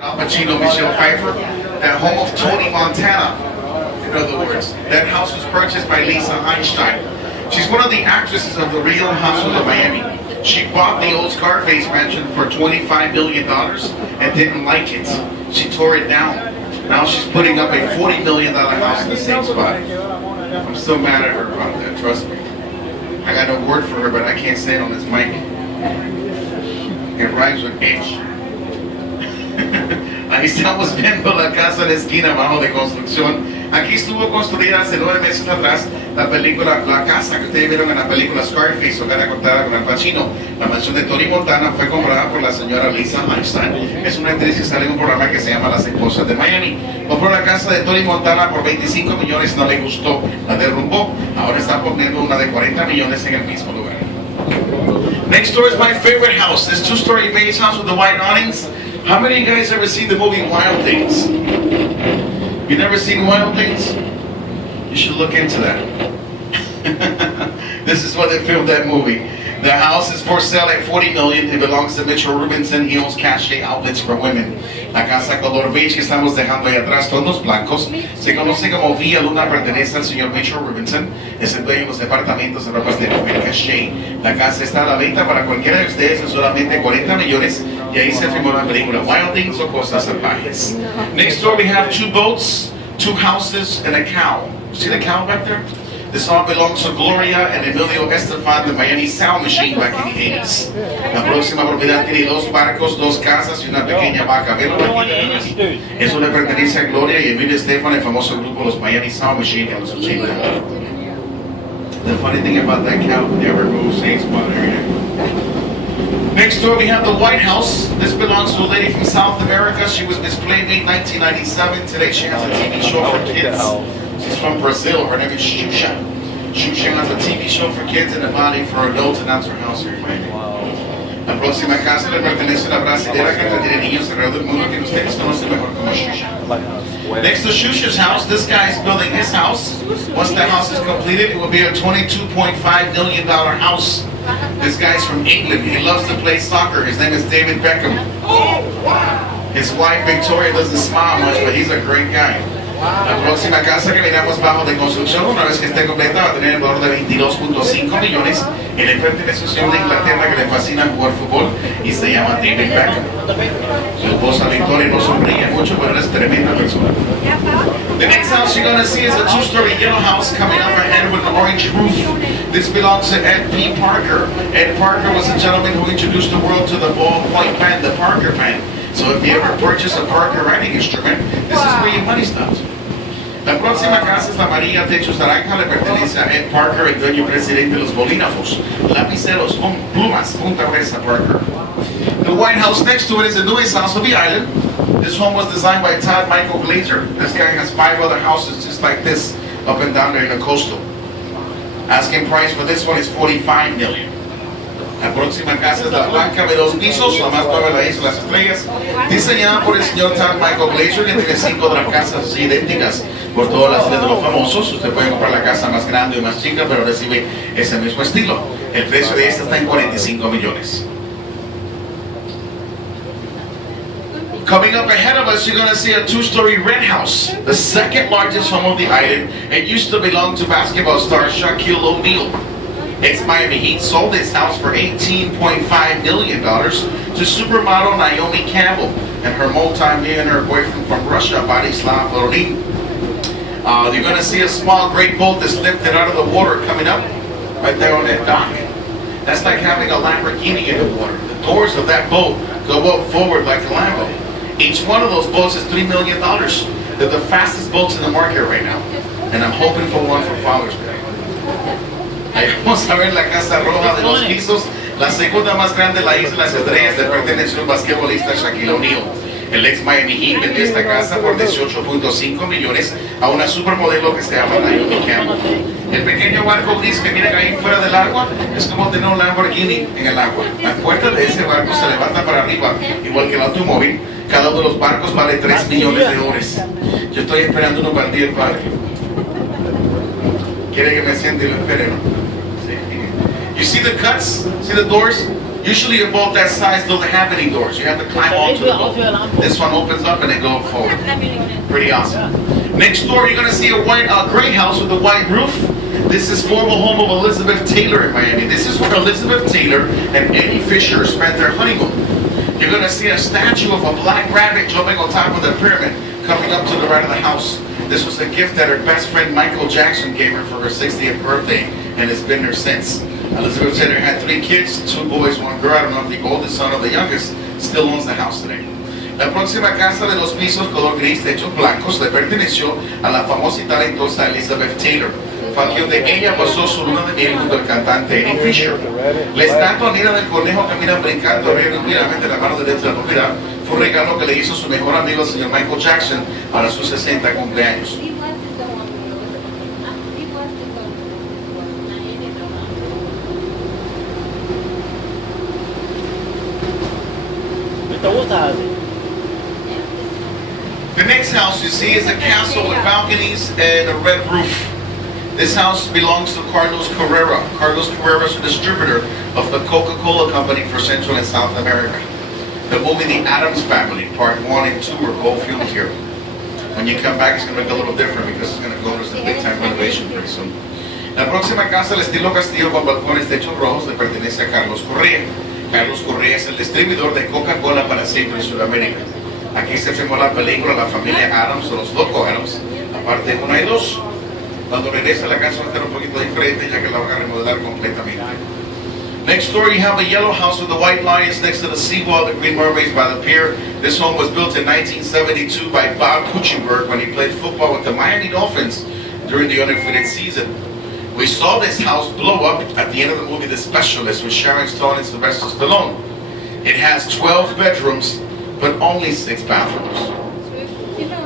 Al Pacino, Michelle Pfeiffer, that home of Tony Montana, in other words. That house was purchased by Lisa Einstein. She's one of the actresses of the Real Housewives of Miami. She bought the old Scarface mansion for $25 million and didn't like it. She tore it down. Now she's putting up a $40 million house in the same spot. I'm still mad at her about that, trust me. I got no word for her, but I can't say it on this mic. It rhymes with H. Ahí estamos viendo la casa de esquina bajo de construcción. Aquí estuvo construida hace 9 meses atrás la película, la casa que ustedes vieron en la película Scarface, o cara contada con Al Pacino. La mansión de Tony Montana fue comprada por la señora Lisa Einstein. Es una actriz que sale en un programa que se llama Las Esposas de Miami. Compró la casa de Tony Montana por 25 millones, no le gustó, la derrumbó. Ahora está poniendo una de 40 millones en el mismo lugar. Next door is my favorite house, this two-story base house with the white awnings. How many of you guys ever seen the movie Wild Things? You never seen Wild Things? You should look into that. This is where they filmed that movie. The house is for sale at $40 million. It belongs to Mitchell Robinson. He owns Cache Outlets for Women. La casa color beige que estamos dejando ahí atrás, tonos blancos, se conoce como Villa Luna, pertenece al señor Mitchell Robinson. Es el dueño de los departamentos de ropas de mujer Cache. La casa está a la venta para cualquiera de ustedes en solamente 40 millones. Y ahí se filmó la película Wild Things o Cosas Salvajes. Next door we have 2 boats, 2 houses, and a cow. See the cow back there? This all belongs to Gloria and Emilio Estefan, the Miami Sound Machine back in the 80s. La próxima propiedad tiene 2 barcos, 2 casas y una pequeña vaca. Eso le pertenece a Gloria y Emilio Estefan, el famoso grupo Los Miami Sound Machine en los 80. The funny thing about that cow, never moves, stays spot area. Next door we have the White House. This belongs to a lady from South America. She was Miss Playmate 1997. Today she has a TV show for kids. She's from Brazil. Her name is Xuxa. Xuxa has a TV show for kids and a body for adults, and that's her house here in Miami. La próxima casa le pertenece a la brasilera que entretiene niños alrededor del mundo que ustedes conocen mejor como Xuxa. Next to Xuxa's house, this guy is building his house. Once the house is completed, it will be a $22.5 million house. This guy's from England. He loves to play soccer. His name is David Beckham. Oh, wow! His wife Victoria doesn't smile much, but he's a great guy. La próxima casa que miramos bajo de construcción, una vez que esté completa, va a tener el valor de 22.5 millones. Y le pertenece a un señor de Inglaterra que le fascina jugar fútbol y se llama David Beckham. Su esposa Victoria no sonríe mucho, pero él es tremenda persona. The next house you're going to see is a 2-story yellow house coming up ahead with an orange roof. This belongs to Ed P. Parker. Ed Parker was a gentleman who introduced the world to the ballpoint pen, the Parker pen. So if you ever purchase a Parker writing instrument, this is where your money stops. La próxima casa es la amarilla, techos naranja, le pertenece a Ed Parker, el dueño presidente de los bolígrafos, lapiceros con plumas, punta gruesa Parker. The White House next to it is the newest house of the island. This home was designed by Todd Michael Glazer. This guy has 5 other houses just like this up and down there in the coastal. Asking price for this one is $45 million. La próxima casa es la blanca de 2 pisos, la más nueva de la isla Las Estrellas, diseñada por el señor Todd Michael Glazer, que tiene 5 de las casas idénticas por todas las islas de los famosos. Usted puede comprar la casa más grande o más chica, pero recibe ese mismo estilo. El precio de esta está en 45 millones. Coming up ahead of us, you're going to see a 2-story red house, the second largest home of the island. It used to belong to basketball star Shaquille O'Neal. Ex-Miami Heat sold this house for $18.5 million to supermodel Naomi Campbell and her multi-millionaire boyfriend from Russia, Borislav Voronin. You're going to see a small great boat that's lifted out of the water coming up right there on that dock. That's like having a Lamborghini in the water. The doors of that boat go up forward like a Lambo. Each one of those boats is $3 million. They're the fastest boats in the market right now. And I'm hoping for one for Father's Day. Ahí vamos a ver la casa roja de 2 pisos, la segunda más grande de la isla Las Estrellas, le pertenece al basquetbolista Shaquille O'Neal. El ex Miami Heat vendió esta casa por 18.5 millones a una supermodelo que se llama Naomi Campbell. El pequeño barco gris que miren ahí fuera del agua es como tener un Lamborghini en el agua. La puerta de ese barco se levanta para arriba, igual que el automóvil. Cada uno de los barcos vale $3 millones. Yo estoy esperando uno para el día del padre. ¿Quiere que me siente y lo espere, no? You see the cuts? See the doors? Usually a boat that size doesn't have any doors. You have to climb onto the boat. This one opens up and it goes forward. Pretty awesome. Next door, you're going to see a gray house with a white roof. This is former home of Elizabeth Taylor in Miami. This is where Elizabeth Taylor and Eddie Fisher spent their honeymoon. You're going to see a statue of a black rabbit jumping on top of the pyramid coming up to the right of the house. This was a gift that her best friend Michael Jackson gave her for her 60th birthday, and it's been there since. Elizabeth Taylor had 3 kids, 2 boys, 1 girl. I don't know if the oldest son or the youngest still owns the house today. La próxima casa de 2 pisos color gris techos blancos le perteneció a la famosa y talentosa Elizabeth Taylor. Fue aquí donde ella pasó su luna de miel junto al cantante Eddie Fisher. La estatua unida del conejo que mira brincando rápidamente la mano derecha de la propiedad fue un regalo que le hizo su mejor amigo el señor Michael Jackson para sus 60 cumpleaños. The next house you see is a castle with balconies and a red roof. This house belongs to Carlos Carrera. Carlos Carrera is a distributor of the Coca-Cola Company for Central and South America. The movie The Addams Family, Part 1 and 2 were both filmed here. When you come back, it's going to look a little different because it's going to go through some big time renovation pretty soon. La próxima casa, el estilo castillo con balcones techos rojos, le pertenece a Carlos Correa. Carlos Correa es el distribuidor de Coca-Cola para Centro y Sudamérica. Aquí se filmó la película La familia Addams o los Loco Addams, la parte 1 y 2. Cuando regresa la casa va a estar un poquito diferente ya que la van a remodelar completamente. Next door you have a yellow house with the white lions next to the seawall, the green mermaids by the pier. This home was built in 1972 by Bob Kuchenberg when he played football with the Miami Dolphins during the undefeated season. We saw this house blow up at the end of the movie The Specialist with Sharon Stone and Sylvester Stallone. It has 12 bedrooms but only 6 bathrooms.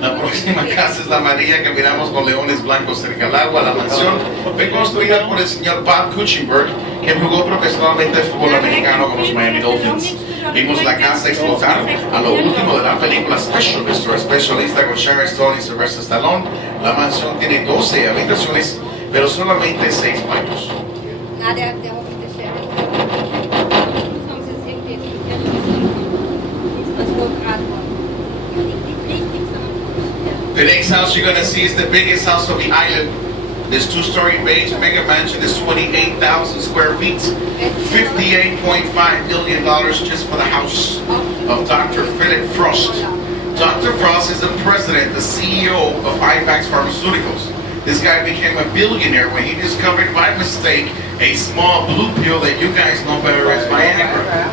La próxima casa es la amarilla que miramos con leones blancos cerca al agua. La mansión fue construida por el señor Bob Kuchenberg, quien jugó profesionalmente fútbol americano con los Miami Dolphins. Vimos la casa explotar a lo último de la película Specialist o Especialista con Sharon Stone y Sylvester Stallone. La mansión tiene 12 habitaciones, pero solamente 6 baños. The next house you're going to see is the biggest house of the island. This 2-story beige mega mansion is 28,000 square feet, $58.5 million just for the house of Dr. Philip Frost. Dr. Frost is the president, the CEO of IVAX Pharmaceuticals. This guy became a billionaire when he discovered by mistake a small blue pill that you guys know better as Viagra.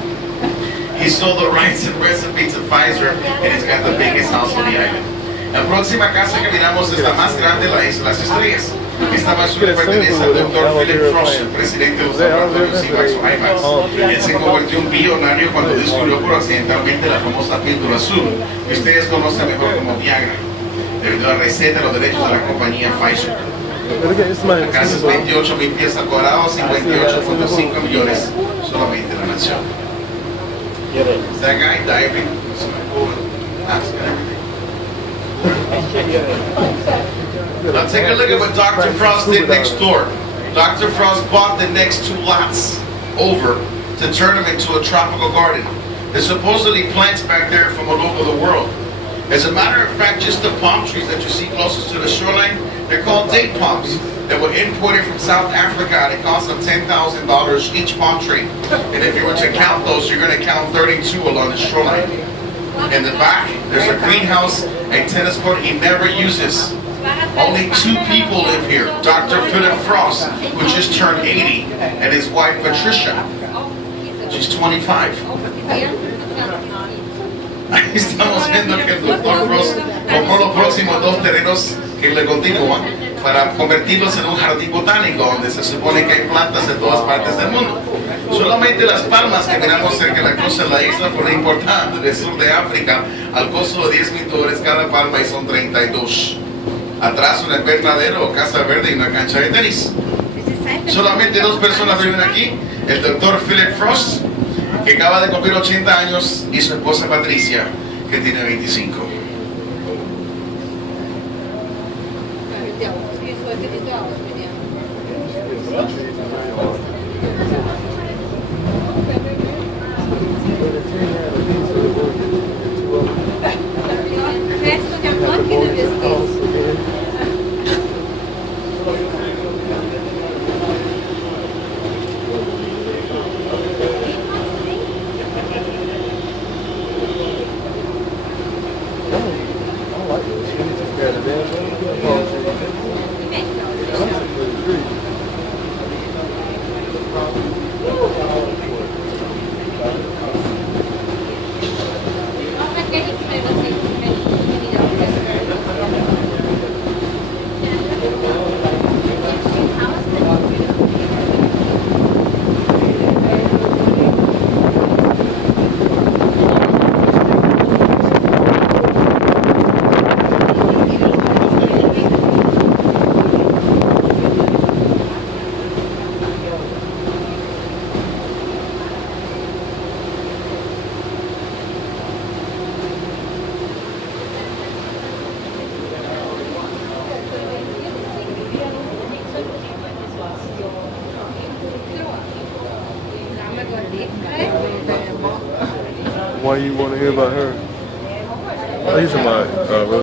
He sold the rights and recipe to Pfizer, and he's got the biggest house on the island. La próxima casa que miramos es la más grande de la Isla de las Estrellas. Esta mansión le pertenece al Dr. Philip Frost, el presidente de los laboratorios IVAX. Él se convirtió en un billonario cuando descubrió por accidentalmente la famosa píldora azul, que ustedes conocen mejor como Viagra, debido a la receta y los derechos de la compañía Pfizer. La casa es 28,000 pies al cuadrado, 58.5 millones solamente la mansión. That guy diving, asking everything. Now take a look at what Dr. Frost did next door. Dr. Frost bought the next 2 lots over to turn them into a tropical garden. There's supposedly plants back there from all over the world. As a matter of fact, just the palm trees that you see closest to the shoreline, they're called date palms. They were imported from South Africa. They cost them $10,000 each palm tree. And if you were to count those, you're going to count 32 along the shoreline. In the back, there's a greenhouse, a tennis court he never uses. Only 2 people live here. Dr. Philip Frost, who just turned 80, and his wife Patricia. She's 25. Ahí estamos viendo que el Dr. Frost compró los próximos 2 terrenos que le continúan para convertirlos en un jardín botánico donde se supone que hay plantas de todas partes del mundo. Solamente las palmas que miramos cerca de la costa de la isla fueron importadas del sur de África al costo de $10,000 cada palma y son 32. Atrás un invernadero o casa verde y una cancha de tenis. Solamente 2 personas viven aquí, el Dr. Philip Frost, que acaba de cumplir 80 años, y su esposa Patricia, que tiene 25. Resto que é só aqui na vez Why you want to hear about her? Oh, you talking about